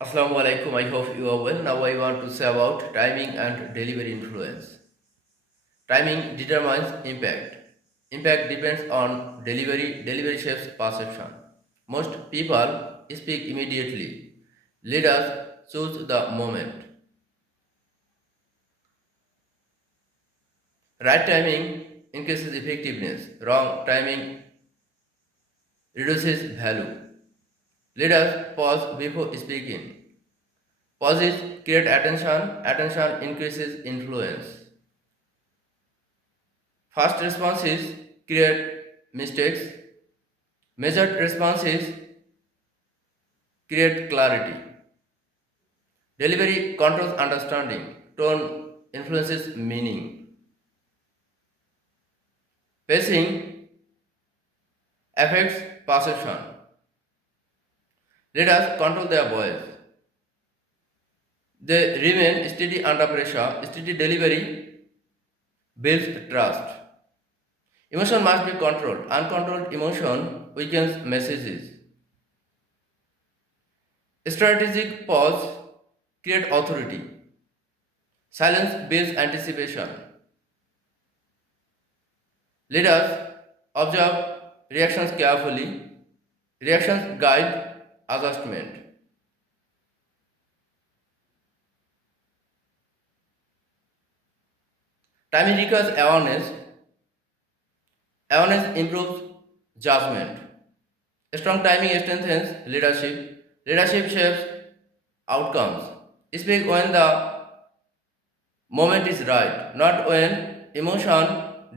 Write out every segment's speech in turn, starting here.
Assalamu alaikum. I hope you are well. Now I want to say about timing and delivery influence. Timing determines impact. Impact depends on delivery. Delivery shapes perception. Most people speak immediately. Leaders choose the moment. Right timing increases effectiveness. Wrong timing reduces value. Leaders pause before speaking. Pauses create attention. Attention increases influence. Fast responses create mistakes. Measured responses create clarity. Delivery controls understanding. Tone influences meaning. Pacing affects perception. Leaders control their voice. They remain steady under pressure. Steady delivery builds trust. Emotion must be controlled. Uncontrolled emotion weakens messages. Strategic pause create authority. Silence builds anticipation. Leaders observe reactions carefully. Reactions guide adjustment. Timing requires awareness. Awareness improves judgment. Strong timing strengthens leadership. Leadership shapes outcomes. Speak when the moment is right, not when emotion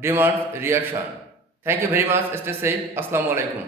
demands reaction. Thank you very much. Stay safe. Assalamu alaikum.